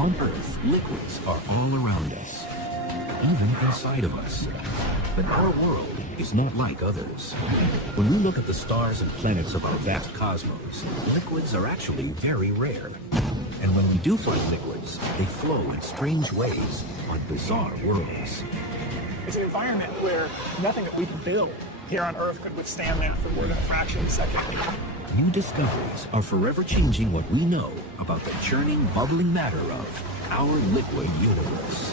On Earth, liquids are all around us, even inside of us. But our world is not like others. When we look at the stars and planets of our vast cosmos, liquids are actually very rare. And when we do find liquids, they flow in strange ways on bizarre worlds. It's an environment where nothing that we can build here on Earth could withstand that for more than a fraction of a second. New discoveries are forever changing what we know about the churning, bubbling matter of our liquid universe.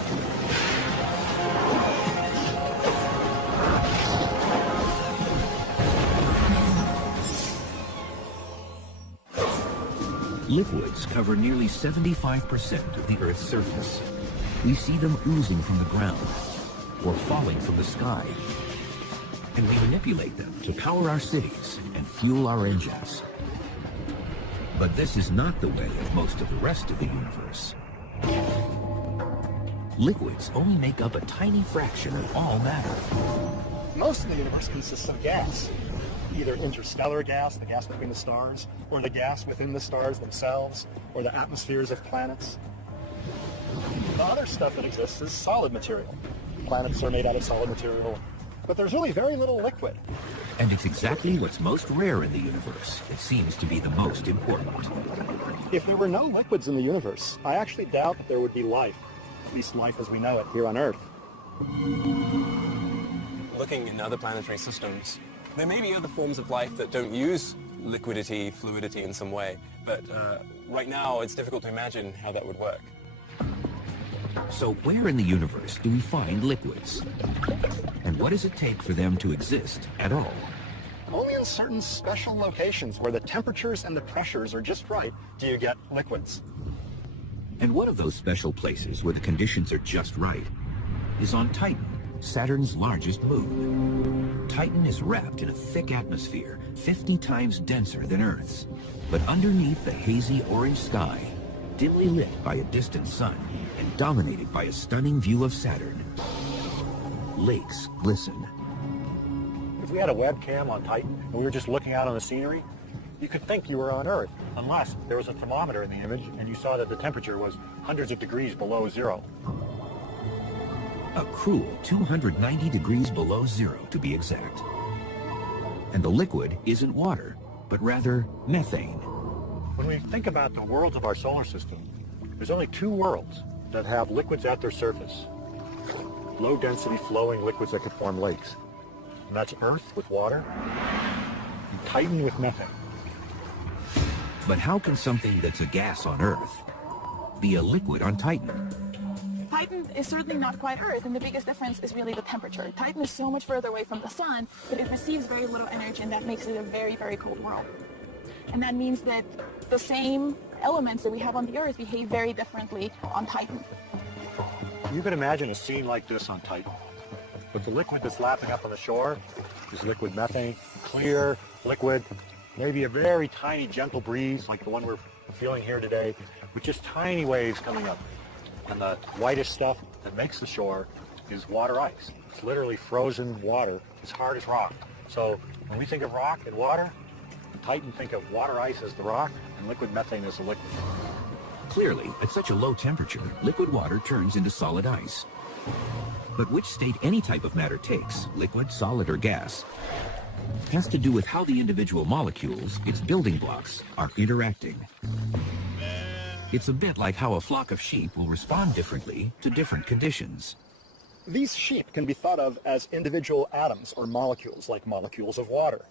Liquids cover nearly 75% of the Earth's surface. We see them oozing from the ground or falling from the sky. And we manipulate them to power our cities and fuel our engines. But this is not the way of most of the rest of the universe. Liquids only make up a tiny fraction of all matter. Most of the universe consists of gas. Either interstellar gas, the gas between the stars, or the gas within the stars themselves, or the atmospheres of planets. The other stuff that exists is solid material. Planets are made out of solid material, but there's really very little liquid. And it's exactly what's most rare in the universe that seems to be the most important. If there were no liquids in the universe, I actually doubt that there would be life, at least life as we know it here on Earth. Looking in other planetary systems, there may be other forms of life that don't use liquidity, fluidity in some way, but right now it's difficult to imagine how that would work. So where in the universe do we find liquids? And what does it take for them to exist at all? Only in certain special locations where the temperatures and the pressures are just right do you get liquids. And one of those special places where the conditions are just right is on Titan, Saturn's largest moon. Titan is wrapped in a thick atmosphere, 50 times denser than Earth's. But underneath the hazy orange sky, dimly lit by a distant sun and dominated by a stunning view of Saturn, lakes glisten. If we had a webcam on Titan and we were just looking out on the scenery, you could think you were on Earth, unless there was a thermometer in the image and you saw that the temperature was hundreds of degrees below zero. A cruel 290 degrees below zero, to be exact. And the liquid isn't water, but rather methane. When we think about the worlds of our solar system, there's only two worlds that have liquids at their surface. Low-density flowing liquids that could form lakes. And that's Earth with water, and Titan with methane. But how can something that's a gas on Earth be a liquid on Titan? Titan is certainly not quite Earth, and the biggest difference is really the temperature. Titan is so much further away from the sun that it receives very little energy, and that makes it a very, very cold world. And that means that the same elements that we have on the Earth behave very differently on Titan. You could imagine a scene like this on Titan. But the liquid that's lapping up on the shore is liquid methane, clear, liquid, maybe a very tiny gentle breeze like the one we're feeling here today, with just tiny waves coming up. And the whitest stuff that makes the shore is water ice. It's literally frozen water, as hard as rock. So when we think of rock and water, Titan think of water ice as the rock and liquid methane as the liquid. Clearly, at such a low temperature, liquid water turns into solid ice. But which state any type of matter takes, liquid, solid, or gas, has to do with how the individual molecules, its building blocks, are interacting. It's a bit like how a flock of sheep will respond differently to different conditions. These sheep can be thought of as individual atoms or molecules, like molecules of water.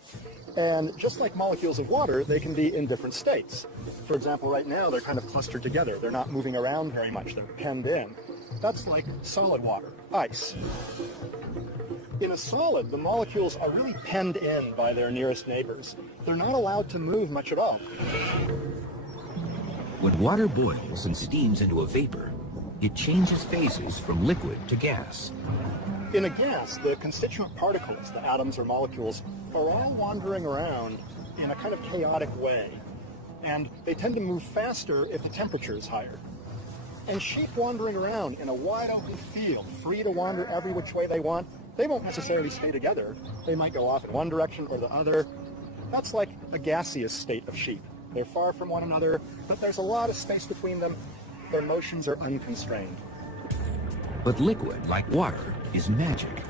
And just like molecules of water, they can be in different states. For example, right now they're kind of clustered together. They're not moving around very much. They're penned in. That's like solid water, ice. In a solid, the molecules are really penned in by their nearest neighbors. They're not allowed to move much at all. When water boils and steams into a vapor, it changes phases from liquid to gas. In a gas, the constituent particles, the atoms or molecules, are all wandering around in a kind of chaotic way. And they tend to move faster if the temperature is higher. And sheep wandering around in a wide open field, free to wander every which way they want, they won't necessarily stay together. They might go off in one direction or the other. That's like a gaseous state of sheep. They're far from one another, but there's a lot of space between them, their motions are unconstrained. But liquid, like water, is magic.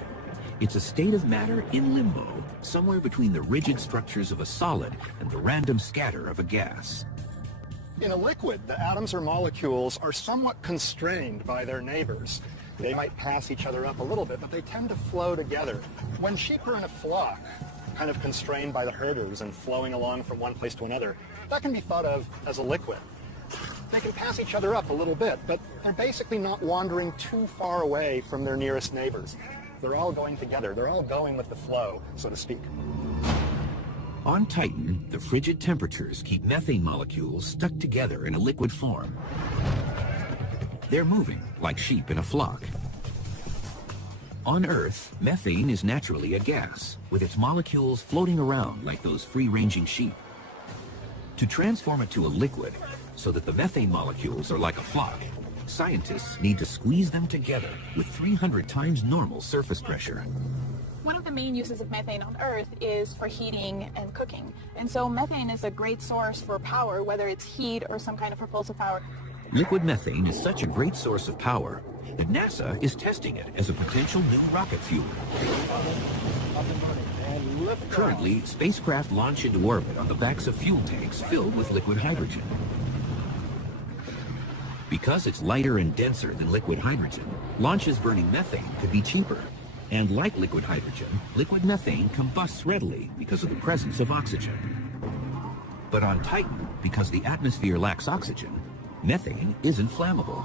It's a state of matter in limbo, somewhere between the rigid structures of a solid and the random scatter of a gas. In a liquid, the atoms or molecules are somewhat constrained by their neighbors. They might pass each other up a little bit, but they tend to flow together. When sheep are in a flock, kind of constrained by the herders and flowing along from one place to another, that can be thought of as a liquid. They can pass each other up a little bit, but they're basically not wandering too far away from their nearest neighbors. They're all going together. They're all going with the flow, so to speak. On Titan, the frigid temperatures keep methane molecules stuck together in a liquid form. They're moving like sheep in a flock. On Earth, methane is naturally a gas, with its molecules floating around like those free-ranging sheep. To transform it to a liquid, so that the methane molecules are like a flock, scientists need to squeeze them together with 300 times normal surface pressure. One of the main uses of methane on Earth is for heating and cooking. And so methane is a great source for power, whether it's heat or some kind of propulsive power. Liquid methane is such a great source of power that NASA is testing it as a potential new rocket fuel. Currently, spacecraft launch into orbit on the backs of fuel tanks filled with liquid hydrogen. Because it's lighter and denser than liquid hydrogen, launches burning methane could be cheaper. And like liquid hydrogen, liquid methane combusts readily because of the presence of oxygen. But on Titan, because the atmosphere lacks oxygen, methane isn't flammable.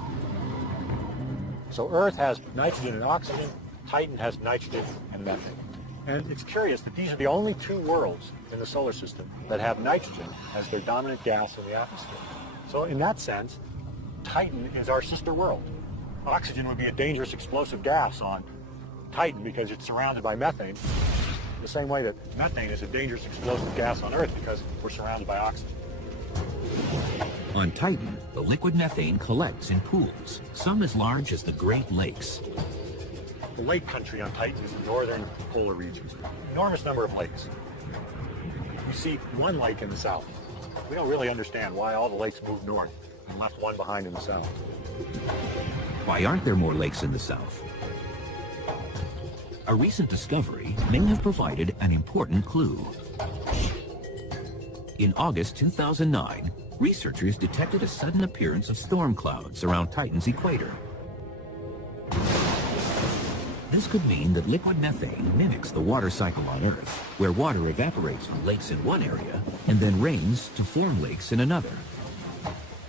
So Earth has nitrogen and oxygen, Titan has nitrogen and methane. And it's curious that these are the only two worlds in the solar system that have nitrogen as their dominant gas in the atmosphere. So in that sense, Titan is our sister world. Oxygen would be a dangerous explosive gas on Titan because it's surrounded by methane, the same way that methane is a dangerous explosive gas on Earth because we're surrounded by oxygen. On Titan, the liquid methane collects in pools, some as large as the Great Lakes. The lake country on Titan is the northern polar regions. Enormous number of lakes. You see one lake in the south. We don't really understand why all the lakes moved north and left one behind in the south. Why aren't there more lakes in the south? A recent discovery may have provided an important clue. In August 2009, researchers detected a sudden appearance of storm clouds around Titan's equator. This could mean that liquid methane mimics the water cycle on Earth, where water evaporates from lakes in one area and then rains to form lakes in another.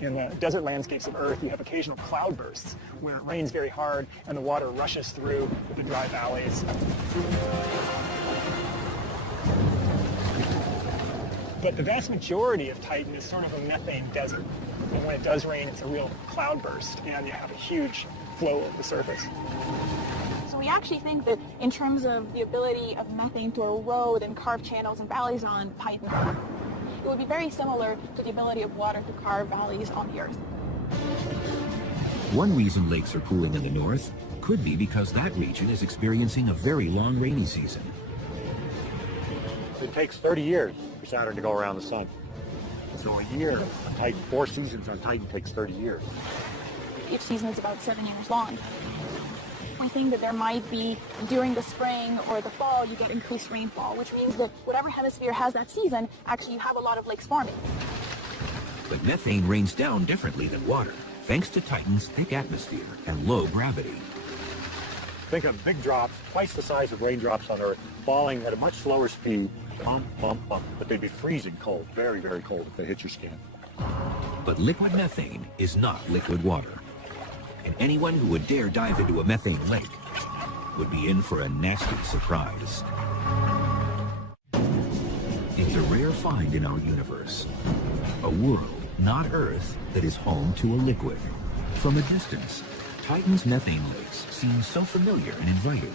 In the desert landscapes of Earth, you have occasional cloudbursts where it rains very hard and the water rushes through the dry valleys. But the vast majority of Titan is sort of a methane desert. And when it does rain, it's a real cloudburst, and you have a huge flow of the surface. So we actually think that in terms of the ability of methane to erode and carve channels and valleys on Titan, it would be very similar to the ability of water to carve valleys on the Earth. One reason lakes are cooling in the north could be because that region is experiencing a very long rainy season. It takes 30 years for Saturn to go around the sun. So a year on Titan, 4 seasons on Titan takes 30 years. Each season is about 7 years long. We think that there might be, during the spring or the fall, you get increased rainfall, which means that whatever hemisphere has that season, actually you have a lot of lakes forming. But methane rains down differently than water, thanks to Titan's thick atmosphere and low gravity. Think of big drops, twice the size of raindrops on Earth, falling at a much slower speed, bump, bump, bump, but they'd be freezing cold, very, very cold if they hit your skin. But liquid methane is not liquid water. And anyone who would dare dive into a methane lake would be in for a nasty surprise. It's a rare find in our universe. A world, not Earth, that is home to a liquid. From a distance, Titan's methane lakes seem so familiar and inviting.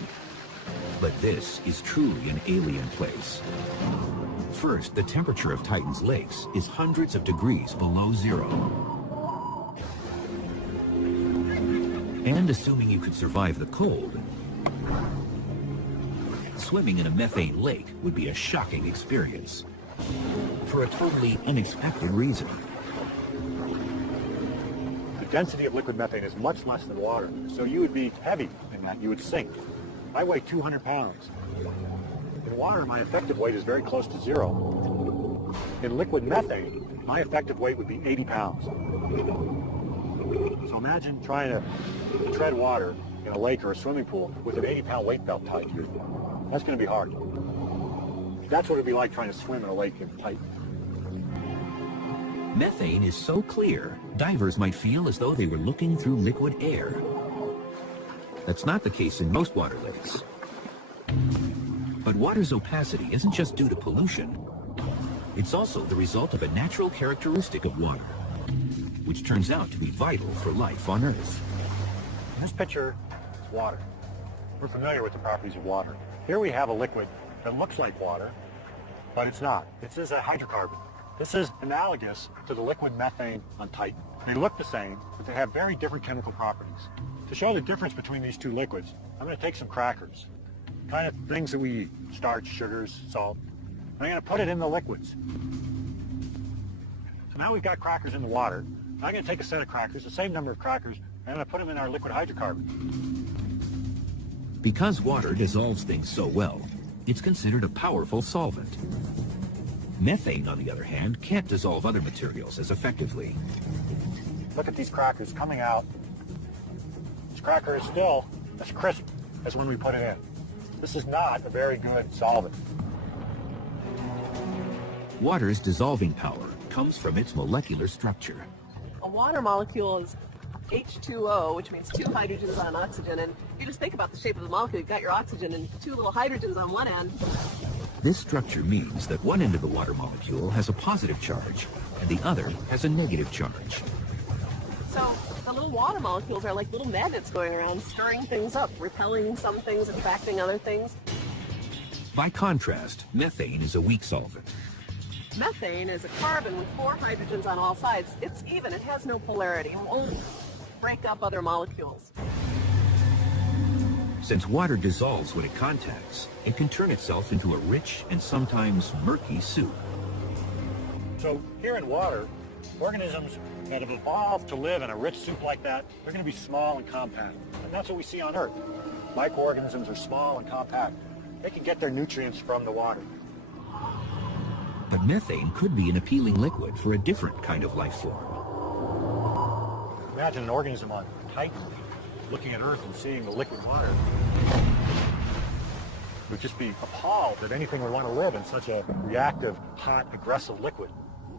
But this is truly an alien place. First, the temperature of Titan's lakes is hundreds of degrees below zero. And assuming you could survive the cold, swimming in a methane lake would be a shocking experience for a totally unexpected reason. The density of liquid methane is much less than water. So you would be heavy in that. You would sink. I weigh 200 pounds. In water, my effective weight is very close to zero. In liquid methane, my effective weight would be 80 pounds. So imagine trying to tread water in a lake or a swimming pool with an 80-pound weight belt tied to you. That's going to be hard. That's what it'd be like trying to swim in a lake in Titan. Methane is so clear, divers might feel as though they were looking through liquid air. That's not the case in most water lakes. But water's opacity isn't just due to pollution. It's also the result of a natural characteristic of water, which turns out to be vital for life on Earth. This picture is water. We're familiar with the properties of water. Here we have a liquid that looks like water, but it's not. This is a hydrocarbon. This is analogous to the liquid methane on Titan. They look the same, but they have very different chemical properties. To show the difference between these two liquids, I'm going to take some crackers, kind of things that we eat, starch, sugars, salt. I'm going to put it in the liquids. So now we've got crackers in the water. I'm going to take a set of crackers, the same number of crackers, and I'm going to put them in our liquid hydrocarbon. Because water dissolves things so well, it's considered a powerful solvent. Methane, on the other hand, can't dissolve other materials as effectively. Look at these crackers coming out. This cracker is still as crisp as when we put it in. This is not a very good solvent. Water's dissolving power comes from its molecular structure. A water molecule is H2O, which means two hydrogens on oxygen, and you just think about the shape of the molecule. You've got your oxygen and two little hydrogens on one end. This structure means that one end of the water molecule has a positive charge, and the other has a negative charge. So the little water molecules are like little magnets going around, stirring things up, repelling some things, attracting other things. By contrast, methane is a weak solvent. Methane is a carbon with four hydrogens on all sides. It's even, it has no polarity, it won't break up other molecules. Since water dissolves when it contacts, it can turn itself into a rich and sometimes murky soup. So here in water, organisms that have evolved to live in a rich soup like that, they're going to be small and compact. And that's what we see on Earth. Microorganisms are small and compact. They can get their nutrients from the water. But methane could be an appealing liquid for a different kind of life form. Imagine an organism on Titan looking at Earth and seeing the liquid water. Would just be appalled that anything would want to live in such a reactive, hot, aggressive liquid.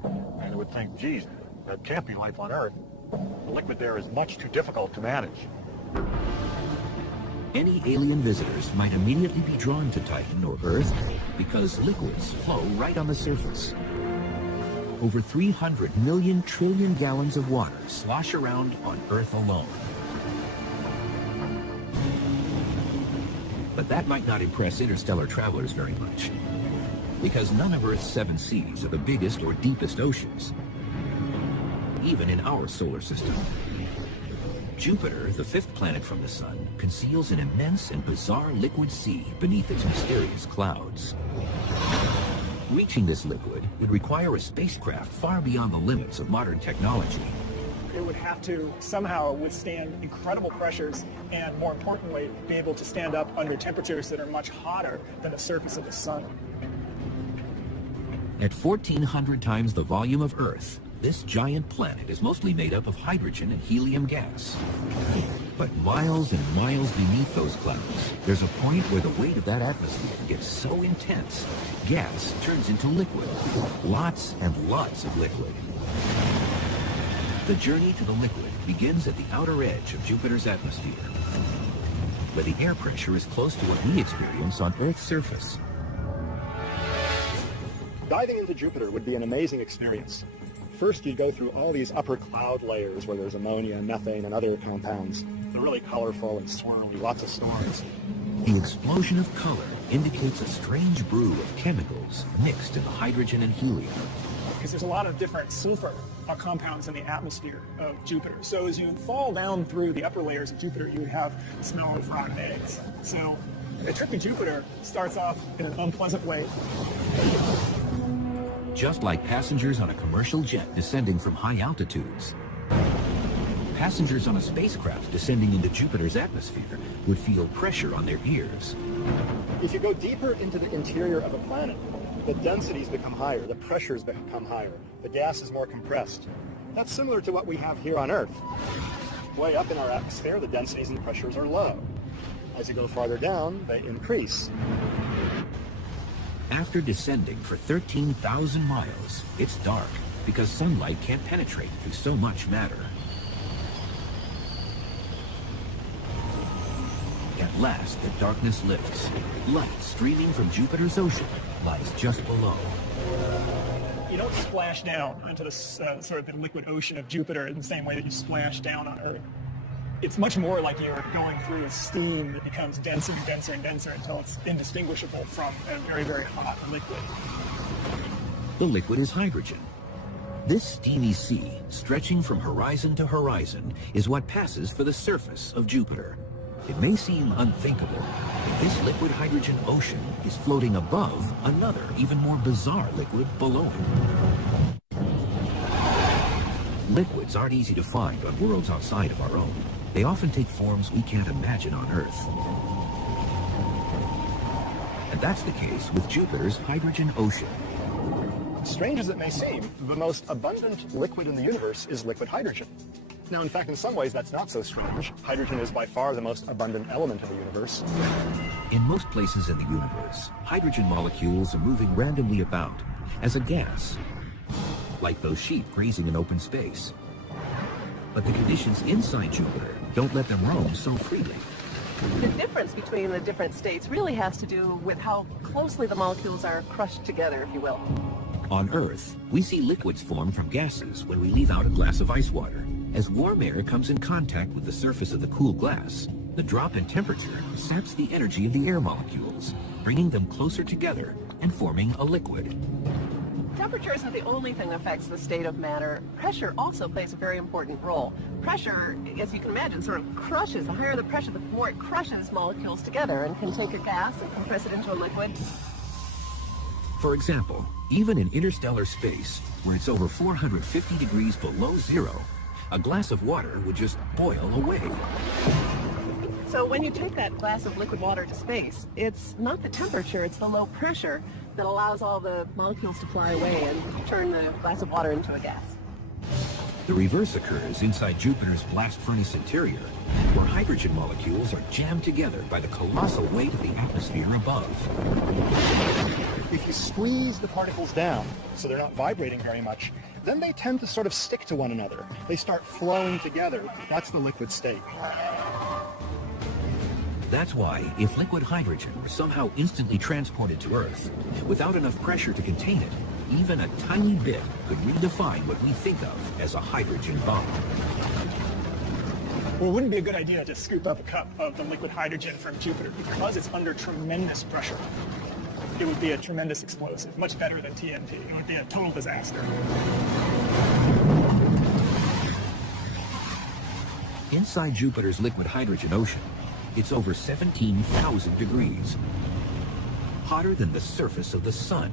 And it would think, geez, that can't be life on Earth. The liquid there is much too difficult to manage. Any alien visitors might immediately be drawn to Titan or Earth because liquids flow right on the surface. Over 300 million trillion gallons of water slosh around on Earth alone. But that might not impress interstellar travelers very much, because none of Earth's 7 seas are the biggest or deepest oceans, even in our solar system. Jupiter, the 5th planet from the Sun, conceals an immense and bizarre liquid sea beneath its mysterious clouds. Reaching this liquid would require a spacecraft far beyond the limits of modern technology. It would have to somehow withstand incredible pressures and, more importantly, be able to stand up under temperatures that are much hotter than the surface of the sun. At 1,400 times the volume of Earth, this giant planet is mostly made up of hydrogen and helium gas. But miles and miles beneath those clouds, there's a point where the weight of that atmosphere gets so intense, gas turns into liquid. Lots and lots of liquid. The journey to the liquid begins at the outer edge of Jupiter's atmosphere, where the air pressure is close to what we experience on Earth's surface. Diving into Jupiter would be an amazing experience. First, you'd go through all these upper cloud layers where there's ammonia, methane, and other compounds. They're really colorful and swirly, lots of storms. The explosion of color indicates a strange brew of chemicals mixed in the hydrogen and helium. Because there's a lot of different sulfur compounds in the atmosphere of Jupiter. So as you fall down through the upper layers of Jupiter, you would have the smell of rotten eggs. So a trip to Jupiter starts off in an unpleasant way. Just like passengers on a commercial jet descending from high altitudes, passengers on a spacecraft descending into Jupiter's atmosphere would feel pressure on their ears. If you go deeper into the interior of a planet, the densities become higher, the pressures become higher, the gas is more compressed. That's similar to what we have here on Earth. Way up in our atmosphere, the densities and pressures are low. As you go farther down, they increase. After descending for 13,000 miles, it's dark because sunlight can't penetrate through so much matter. At last, the darkness lifts. Light streaming from Jupiter's ocean lies just below. You don't splash down into the sort of the liquid ocean of Jupiter in the same way that you splash down on Earth. It's much more like you're going through a steam that becomes denser and denser and denser until it's indistinguishable from a very, very hot liquid. The liquid is hydrogen. This steamy sea, stretching from horizon to horizon, is what passes for the surface of Jupiter. It may seem unthinkable, but this liquid hydrogen ocean is floating above another, even more bizarre liquid below it. Liquids aren't easy to find on worlds outside of our own. They often take forms we can't imagine on Earth. And that's the case with Jupiter's hydrogen ocean. Strange as it may seem, the most abundant liquid in the universe is liquid hydrogen. Now, in fact, in some ways, that's not so strange. Hydrogen is by far the most abundant element in the universe. In most places in the universe, hydrogen molecules are moving randomly about as a gas, like those sheep grazing in open space. But the conditions inside Jupiter don't let them roam so freely. The difference between the different states really has to do with how closely the molecules are crushed together, if you will. On Earth, we see liquids form from gases when we leave out a glass of ice water. As warm air comes in contact with the surface of the cool glass, the drop in temperature saps the energy of the air molecules, bringing them closer together and forming a liquid. Temperature isn't the only thing that affects the state of matter. Pressure also plays a very important role. Pressure, as you can imagine, sort of crushes. The higher the pressure, the more it crushes molecules together and can take a gas and compress it into a liquid. For example, even in interstellar space, where it's over 450 degrees below zero, a glass of water would just boil away. So when you take that glass of liquid water to space, it's not the temperature, it's the low pressure that allows all the molecules to fly away and turn the glass of water into a gas. The reverse occurs inside Jupiter's blast furnace interior, where hydrogen molecules are jammed together by the colossal weight of the atmosphere above. If you squeeze the particles down so they're not vibrating very much, then they tend to sort of stick to one another. They start flowing together. That's the liquid state. That's why, if liquid hydrogen were somehow instantly transported to Earth, without enough pressure to contain it, even a tiny bit could redefine what we think of as a hydrogen bomb. Well, it wouldn't be a good idea to scoop up a cup of the liquid hydrogen from Jupiter because it's under tremendous pressure. It would be a tremendous explosive, much better than TNT. It would be a total disaster. Inside Jupiter's liquid hydrogen ocean, it's over 17,000 degrees, hotter than the surface of the sun.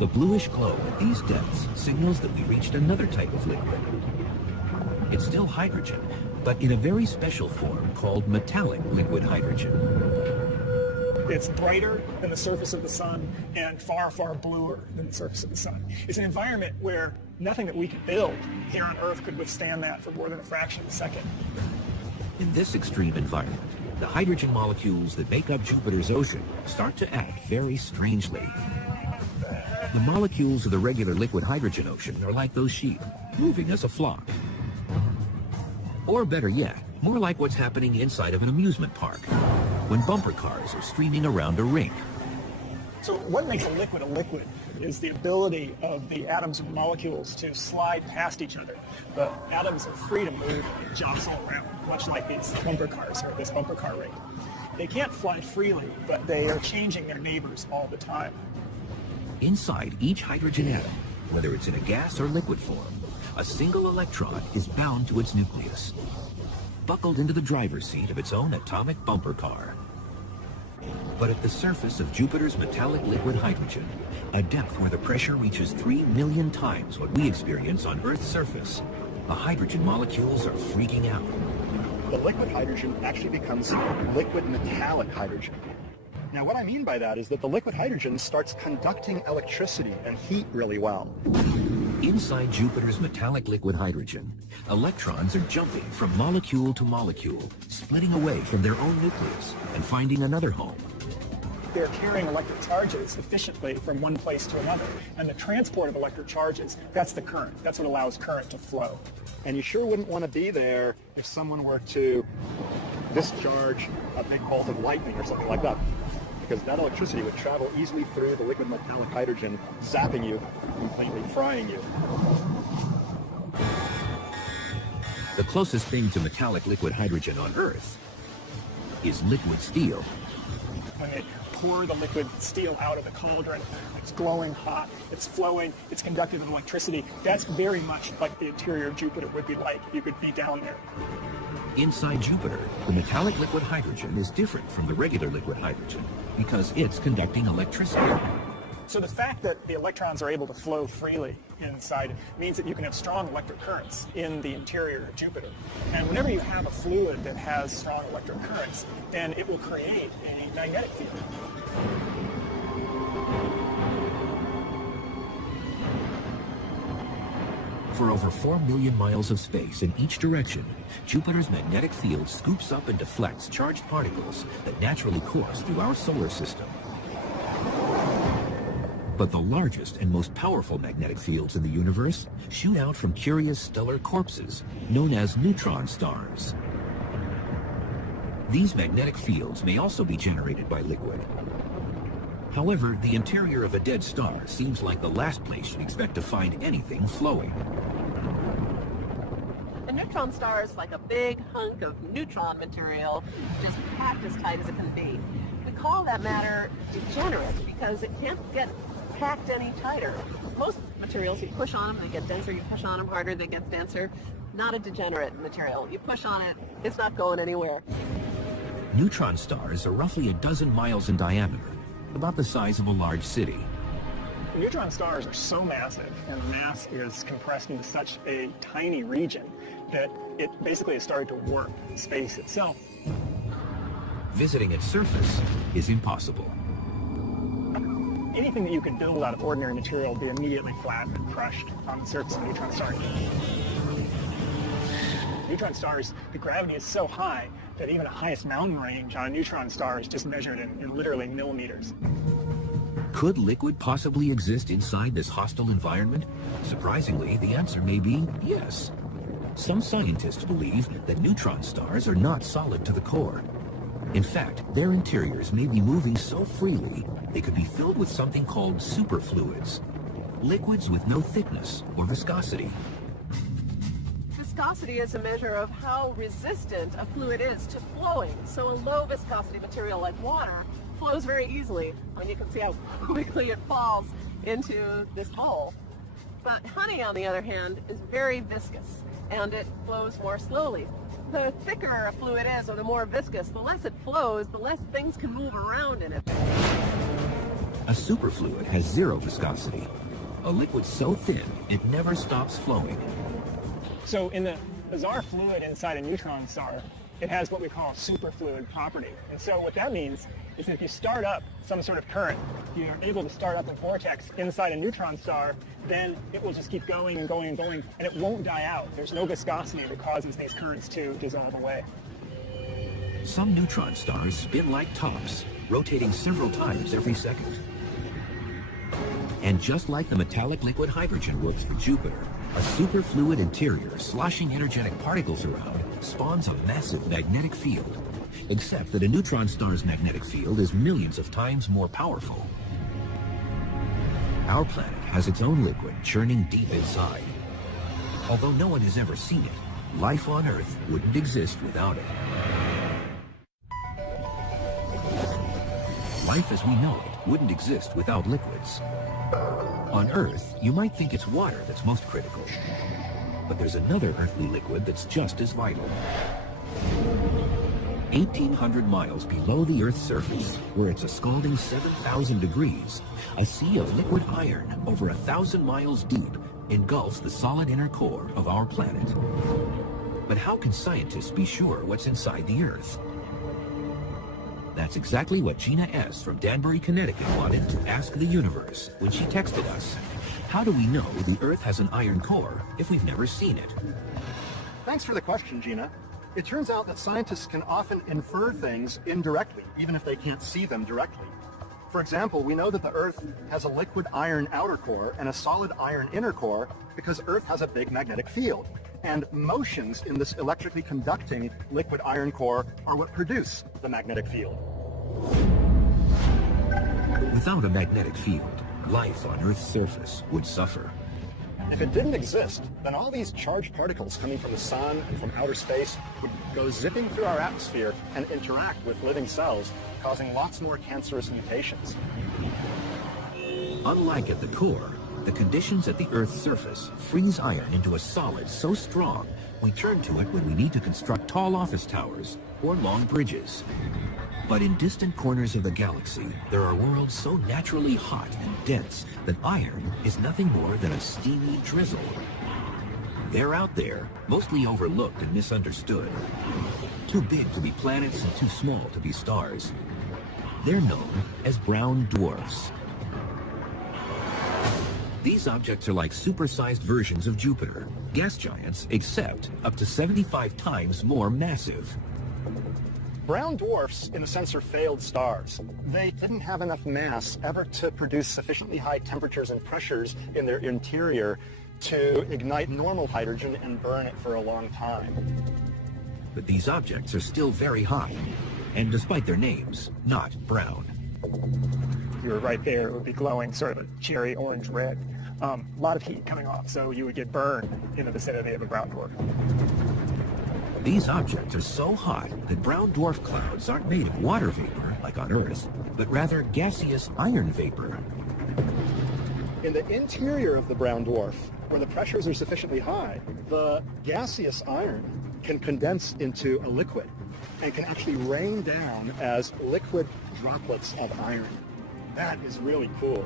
The bluish glow at these depths signals that we reached another type of liquid. It's still hydrogen, but in a very special form called metallic liquid hydrogen. It's brighter than the surface of the sun and far, far bluer than the surface of the sun. It's an environment where nothing that we can build here on Earth could withstand that for more than a fraction of a second. In this extreme environment, the hydrogen molecules that make up Jupiter's ocean start to act very strangely. The molecules of the regular liquid hydrogen ocean are like those sheep, moving as a flock. Or better yet, more like what's happening inside of an amusement park, when bumper cars are streaming around a rink. So what makes a liquid is the ability of the atoms and molecules to slide past each other. The atoms are free to move and jostle around, much like these bumper cars or this bumper car ring. They can't fly freely, but they are changing their neighbors all the time. Inside each hydrogen atom, whether it's in a gas or liquid form, a single electron is bound to its nucleus, buckled into the driver's seat of its own atomic bumper car. but at the surface of Jupiter's metallic liquid hydrogen, a depth where the pressure reaches 3 million times what we experience on Earth's surface, the hydrogen molecules are freaking out. The liquid hydrogen actually becomes liquid metallic hydrogen. Now, what I mean by that is that the liquid hydrogen starts conducting electricity and heat really well. Inside Jupiter's metallic liquid hydrogen, electrons are jumping from molecule to molecule, splitting away from their own nucleus and finding another home. They're carrying electric charges efficiently from one place to another. And the transport of electric charges, that's the current. That's what allows current to flow. And you sure wouldn't want to be there if someone were to discharge a big bolt of lightning or something like that, because that electricity would travel easily through the liquid metallic hydrogen, zapping you, completely frying you. The closest thing to metallic liquid hydrogen on Earth is liquid steel. When they pour the liquid steel out of the cauldron, it's glowing hot, it's flowing, it's conductive of electricity. That's very much like the interior of Jupiter would be like. You could be down there. Inside Jupiter, the metallic liquid hydrogen is different from the regular liquid hydrogen because it's conducting electricity. So the fact that the electrons are able to flow freely inside means that you can have strong electric currents in the interior of Jupiter. And whenever you have a fluid that has strong electric currents, then it will create a magnetic field. For over 4 million miles of space in each direction, Jupiter's magnetic field scoops up and deflects charged particles that naturally course through our solar system. But the largest and most powerful magnetic fields in the universe shoot out from curious stellar corpses known as neutron stars. These magnetic fields may also be generated by liquid. However, the interior of a dead star seems like the last place you'd expect to find anything flowing. A neutron star is like a big hunk of neutron material, just packed as tight as it can be. We call that matter degenerate because it can't get packed any tighter. Most materials, you push on them, they get denser. You push on them harder, they get denser. Not a degenerate material. You push on it, it's not going anywhere. Neutron stars are roughly a dozen miles in diameter, about the size of a large city. Neutron stars are so massive, and the mass is compressed into such a tiny region that it basically has started to warp space itself. Visiting its surface is impossible. Anything that you could build out of ordinary material will be immediately flattened and crushed on the surface of a neutron star. Neutron stars, the gravity is so high that even the highest mountain range on a neutron star is just measured in literally millimeters. Could liquid possibly exist inside this hostile environment? Surprisingly, the answer may be yes. Some scientists believe that neutron stars are not solid to the core. In fact, their interiors may be moving so freely they could be filled with something called superfluids, liquids with no thickness or viscosity. Viscosity is a measure of how resistant a fluid is to flowing. So a low viscosity material like water flows very easily. And you can see how quickly it falls into this hole. But honey, on the other hand, is very viscous, and it flows more slowly. The thicker a fluid is, or the more viscous, the less it flows, the less things can move around in it. A superfluid has zero viscosity. A liquid so thin, it never stops flowing. So in the bizarre fluid inside a neutron star, it has what we call superfluid property. And so what that means is that if you start up some sort of current, you're able to start up a vortex inside a neutron star, then it will just keep going and going and going, and it won't die out. There's no viscosity that causes these currents to dissolve away. Some neutron stars spin like tops, rotating several times every second. And just like the metallic liquid hydrogen works for Jupiter, a superfluid interior sloshing energetic particles around spawns a massive magnetic field, except that a neutron star's magnetic field is millions of times more powerful. Our planet has its own liquid churning deep inside. Although no one has ever seen it, life on Earth wouldn't exist without it. Life as we know it wouldn't exist without liquids. On Earth, you might think it's water that's most critical. But there's another earthly liquid that's just as vital. 1,800 miles below the Earth's surface, where it's a scalding 7,000 degrees, a sea of liquid iron over 1,000 miles deep engulfs the solid inner core of our planet. But how can scientists be sure what's inside the Earth? That's exactly what Gina S. from Danbury, Connecticut wanted to ask the universe when she texted us. How do we know the Earth has an iron core if we've never seen it? Thanks for the question, Gina. It turns out that scientists can often infer things indirectly, even if they can't see them directly. For example, we know that the Earth has a liquid iron outer core and a solid iron inner core because Earth has a big magnetic field. And motions in this electrically conducting liquid iron core are what produce the magnetic field. Without a magnetic field, life on Earth's surface would suffer. If it didn't exist, then all these charged particles coming from the sun and from outer space would go zipping through our atmosphere and interact with living cells, causing lots more cancerous mutations. Unlike at the core, the conditions at the Earth's surface freeze iron into a solid so strong we turn to it when we need to construct tall office towers or long bridges. But in distant corners of the galaxy, there are worlds so naturally hot and dense that iron is nothing more than a steamy drizzle. They're out there, mostly overlooked and misunderstood. Too big to be planets and too small to be stars. They're known as brown dwarfs. These objects are like supersized versions of Jupiter, gas giants, except up to 75 times more massive. Brown dwarfs, in a sense, are failed stars. They didn't have enough mass ever to produce sufficiently high temperatures and pressures in their interior to ignite normal hydrogen and burn it for a long time. But these objects are still very hot, and despite their names, not brown. If you were right there, it would be glowing sort of a cherry orange red. A lot of heat coming off, so you would get burned in the vicinity of a brown dwarf. These objects are so hot that brown dwarf clouds aren't made of water vapor, like on Earth, but rather gaseous iron vapor. In the interior of the brown dwarf, where the pressures are sufficiently high, the gaseous iron can condense into a liquid and can actually rain down as liquid droplets of iron. That is really cool.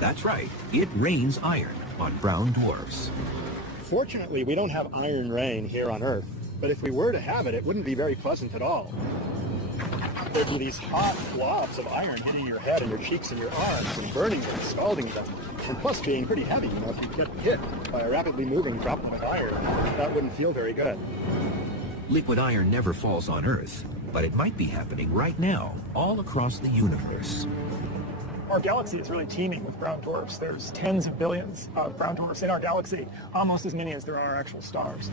That's right, it rains iron on brown dwarfs. Fortunately, we don't have iron rain here on Earth, but if we were to have it, it wouldn't be very pleasant at all. There'd be these hot blobs of iron hitting your head and your cheeks and your arms and burning them, scalding them, and plus being pretty heavy. You know, if you get hit by a rapidly moving droplet of iron, that wouldn't feel very good. Liquid iron never falls on Earth, but it might be happening right now, all across the universe. Our galaxy is really teeming with brown dwarfs. There's tens of billions of brown dwarfs in our galaxy, almost as many as there are actual stars.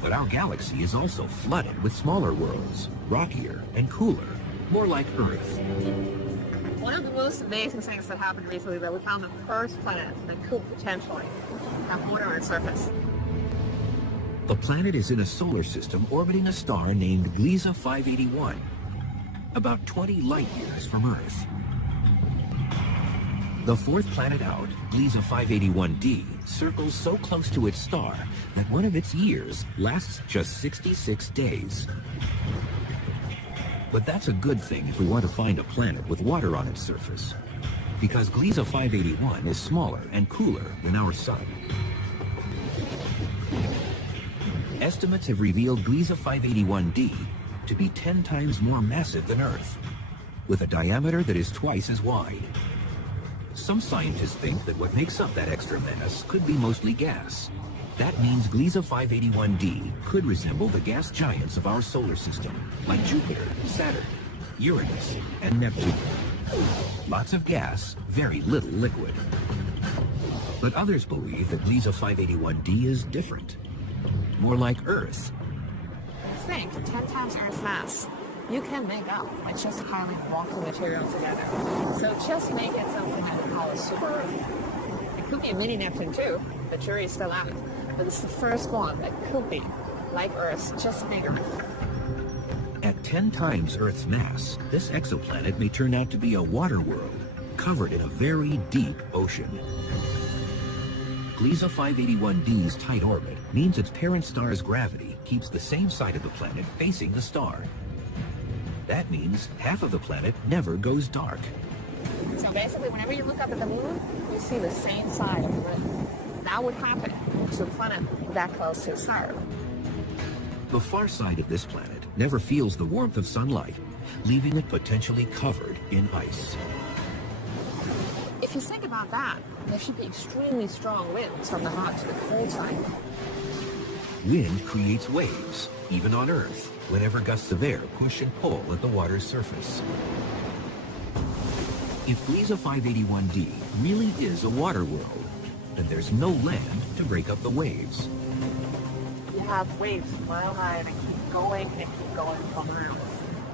But our galaxy is also flooded with smaller worlds, rockier and cooler, more like Earth. One of the most amazing things that happened recently, that we found the first planet that could potentially have water on its surface. The planet is in a solar system orbiting a star named Gliese 581, about 20 light years from Earth. The fourth planet out, Gliese 581d, circles so close to its star that one of its years lasts just 66 days. But that's a good thing if we want to find a planet with water on its surface, because Gliese 581 is smaller and cooler than our Sun. Estimates have revealed Gliese 581d to be 10 times more massive than Earth, with a diameter that is twice as wide. Some scientists think that what makes up that extra mass could be mostly gas. That means Gliese 581d could resemble the gas giants of our solar system, like Jupiter, Saturn, Uranus, and Neptune. Lots of gas, very little liquid. But others believe that Gliese 581d is different, more like Earth. Think 10 times Earth's mass. You can make up by just piling rocky material together. So just make it something that we call a super Earth. It could be a mini Neptune too. The jury is still out. But it's the first one that could be like Earth, just bigger. At 10 times Earth's mass, this exoplanet may turn out to be a water world, covered in a very deep ocean. Gliese 581D's tight orbit means its parent star's gravity keeps the same side of the planet facing the star. That means half of the planet never goes dark. So basically, whenever you look up at the moon, you see the same side of the moon. That would happen to a planet that close to a star. The far side of this planet never feels the warmth of sunlight, leaving it potentially covered in ice. If you think about that, there should be extremely strong winds from the hot to the cold side. Wind creates waves, even on Earth, whenever gusts of air push and pull at the water's surface. If Gliese 581D really is a water world, then there's no land to break up the waves. You have waves mile high that keep going and keep going from around.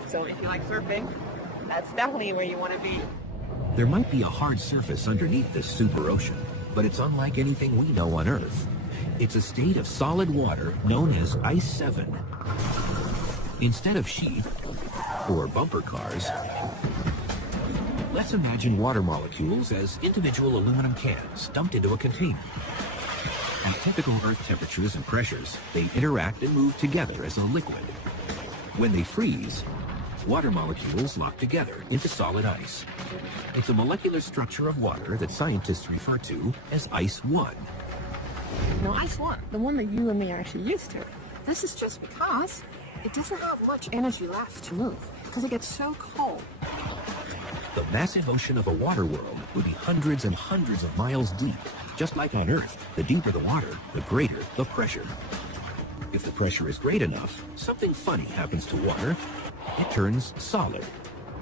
So if you like surfing, that's definitely where you want to be. There might be a hard surface underneath this super ocean, but it's unlike anything we know on Earth. It's a state of solid water known as Ice 7. Instead of sheep or bumper cars, let's imagine water molecules as individual aluminum cans dumped into a container. At typical Earth temperatures and pressures, they interact and move together as a liquid. When they freeze, water molecules lock together into solid ice. It's a molecular structure of water that scientists refer to as Ice 1. Now, Ice 1, the one that you and me are actually used to, this is just because it doesn't have much energy left to move, because it gets so cold. The massive ocean of a water world would be hundreds and hundreds of miles deep. Just like on Earth, the deeper the water, the greater the pressure. If the pressure is great enough, something funny happens to water. It turns solid,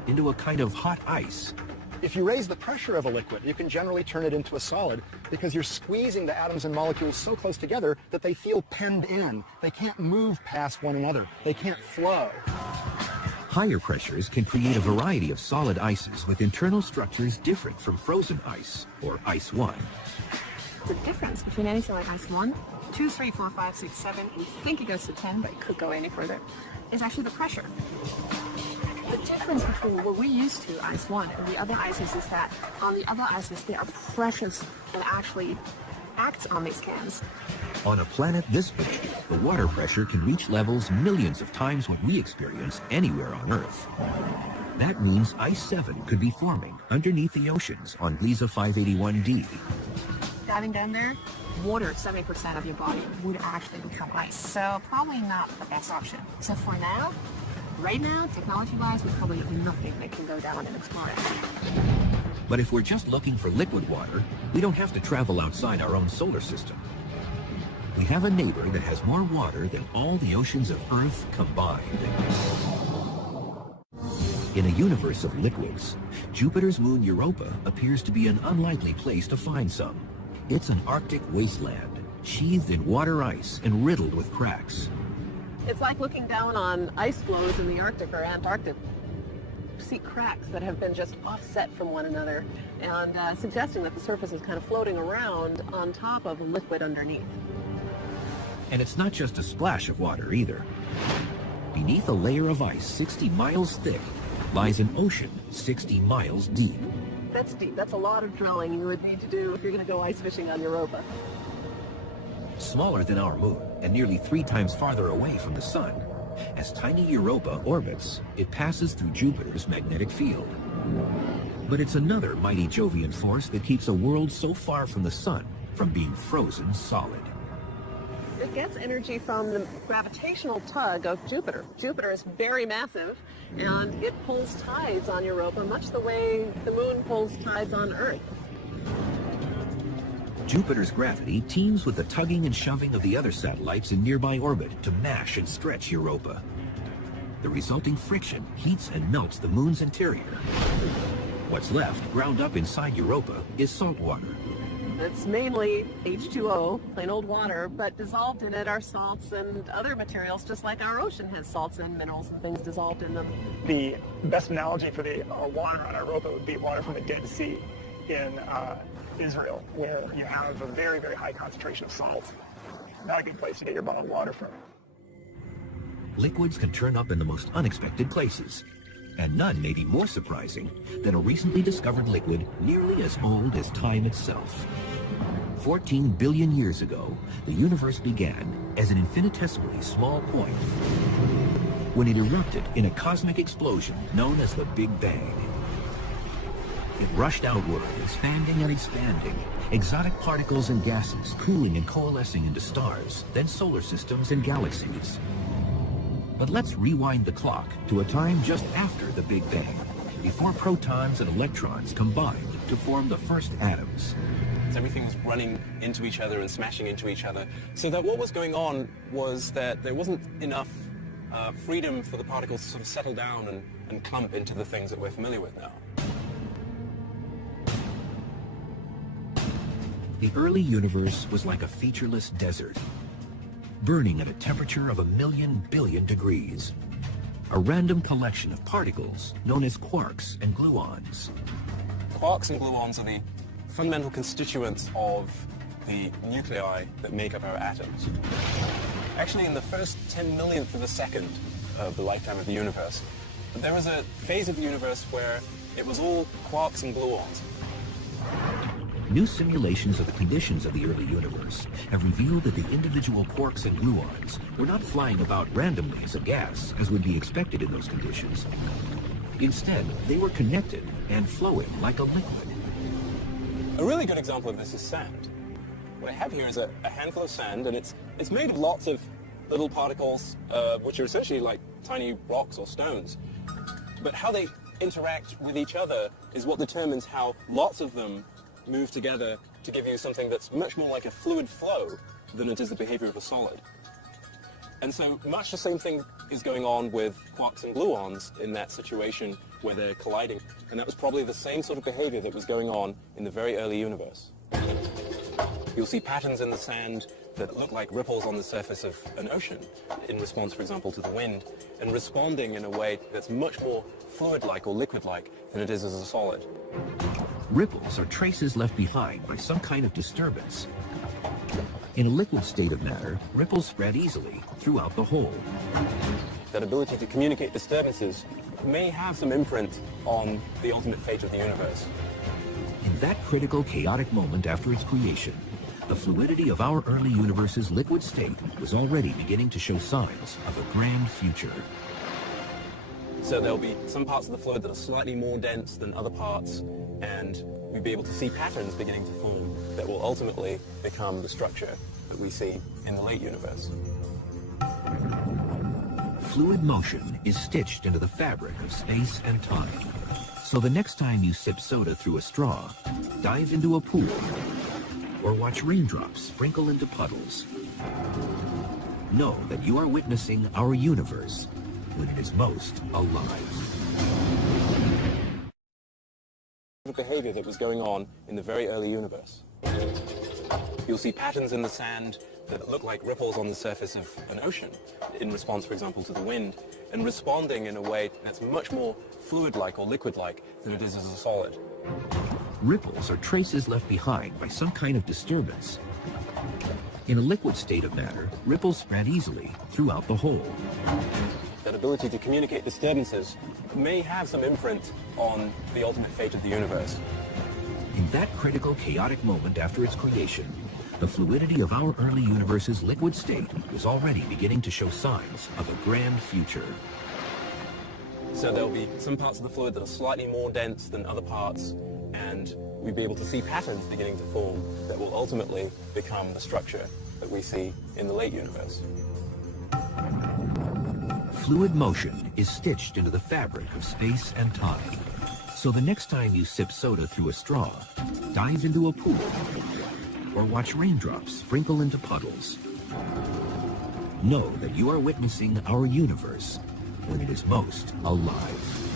into a kind of hot ice. If you raise the pressure of a liquid, you can generally turn it into a solid because you're squeezing the atoms and molecules so close together that they feel penned in. They can't move past one another. They can't flow. Higher pressures can create a variety of solid ices with internal structures different from frozen ice, or Ice 1. The difference between anything like Ice 1, 2, 3, 4, 5, 6, 7, we think it goes to 10, but it could go any further, is actually the pressure. The difference between what we used to, Ice 1, and the other ices is that on the other ices, there are pressures that actually act on these cans. On a planet this big, the water pressure can reach levels millions of times what we experience anywhere on Earth. That means Ice 7 could be forming underneath the oceans on Gliese 581D. Diving down there, water, 70% of your body would actually become ice. So probably not the best option. So for now, right now, technology-wise, we probably have nothing that can go down and explore it. But if we're just looking for liquid water, we don't have to travel outside our own solar system. We have a neighbor that has more water than all the oceans of Earth combined. In a universe of liquids, Jupiter's moon Europa appears to be an unlikely place to find some. It's an Arctic wasteland, sheathed in water ice and riddled with cracks. It's like looking down on ice floes in the Arctic or Antarctic. You see cracks that have been just offset from one another and suggesting that the surface is kind of floating around on top of a liquid underneath. And it's not just a splash of water either. Beneath a layer of ice 60 miles thick lies an ocean 60 miles deep. That's deep. That's a lot of drilling you would need to do if you're going to go ice fishing on Europa. Smaller than our moon and nearly 3 times farther away from the sun. As tiny Europa orbits, it passes through Jupiter's magnetic field. But it's another mighty Jovian force that keeps a world so far from the sun from being frozen solid. It gets energy from the gravitational tug of Jupiter. Jupiter is very massive, and it pulls tides on Europa much the way the moon pulls tides on Earth. Jupiter's gravity teams with the tugging and shoving of the other satellites in nearby orbit to mash and stretch Europa. The resulting friction heats and melts the moon's interior. What's left, ground up inside Europa, is salt water. It's mainly H2O, plain old water, but dissolved in it are salts and other materials, just like our ocean has salts and minerals and things dissolved in them. The best analogy for the water on Europa would be water from the Dead Sea in Israel, where you have a very, very high concentration of salt. Not a good place to get your bottled water from. Liquids can turn up in the most unexpected places, and none may be more surprising than a recently discovered liquid nearly as old as time itself. 14 billion years ago, the universe began as an infinitesimally small point when it erupted in a cosmic explosion known as the Big Bang. It rushed outward, expanding and expanding, exotic particles and gases cooling and coalescing into stars, then solar systems and galaxies. But let's rewind the clock to a time just after the Big Bang, before protons and electrons combined to form the first atoms. Everything was running into each other and smashing into each other. So that what was going on was that there wasn't enough freedom for the particles to sort of settle down and clump into the things that we're familiar with now. The early universe was like a featureless desert, burning at a temperature of 1,000,000 billion degrees. A random collection of particles known as quarks and gluons. Quarks and gluons are the fundamental constituents of the nuclei that make up our atoms. Actually, in the first 10 millionth of a second of the lifetime of the universe, there was a phase of the universe where it was all quarks and gluons. New simulations of the conditions of the early universe have revealed that the individual quarks and gluons were not flying about randomly as a gas, as would be expected in those conditions. Instead, they were connected and flowing like a liquid. A really good example of this is sand. What I have here is a handful of sand, and it's made of lots of little particles, which are essentially like tiny rocks or stones. But how they interact with each other is what determines how lots of them move together to give you something that's much more like a fluid flow than it is the behavior of a solid. And so much the same thing is going on with quarks and gluons in that situation where they're colliding. And that was probably the same sort of behavior that was going on in the very early universe. You'll see patterns in the sand that look like ripples on the surface of an ocean in response, for example, to the wind, and responding in a way that's much more fluid-like or liquid-like than it is as a solid. Ripples are traces left behind by some kind of disturbance. In a liquid state of matter, ripples spread easily throughout the whole. That ability to communicate disturbances may have some imprint on the ultimate fate of the universe. In that critical, chaotic moment after its creation, the fluidity of our early universe's liquid state was already beginning to show signs of a grand future. So there'll be some parts of the fluid that are slightly more dense than other parts, and we'll be able to see patterns beginning to form that will ultimately become the structure that we see in the late universe. Fluid motion is stitched into the fabric of space and time. So the next time you sip soda through a straw, dive into a pool, or watch raindrops sprinkle into puddles, know that you are witnessing our universe when it is most alive. The behavior that was going on in the very early universe. You'll see patterns in the sand that look like ripples on the surface of an ocean in response, for example, to the wind, and responding in a way that's much more fluid-like or liquid-like than it is as a solid. Ripples are traces left behind by some kind of disturbance. In a liquid state of matter, ripples spread easily throughout the whole. That ability to communicate disturbances may have some imprint on the ultimate fate of the universe. In that critical, chaotic moment after its creation, the fluidity of our early universe's liquid state was already beginning to show signs of a grand future. So there'll be some parts of the fluid that are slightly more dense than other parts, and we'll be able to see patterns beginning to form that will ultimately become the structure that we see in the late universe. Fluid motion is stitched into the fabric of space and time. So the next time you sip soda through a straw, dive into a pool, or watch raindrops sprinkle into puddles, know that you are witnessing our universe when it is most alive.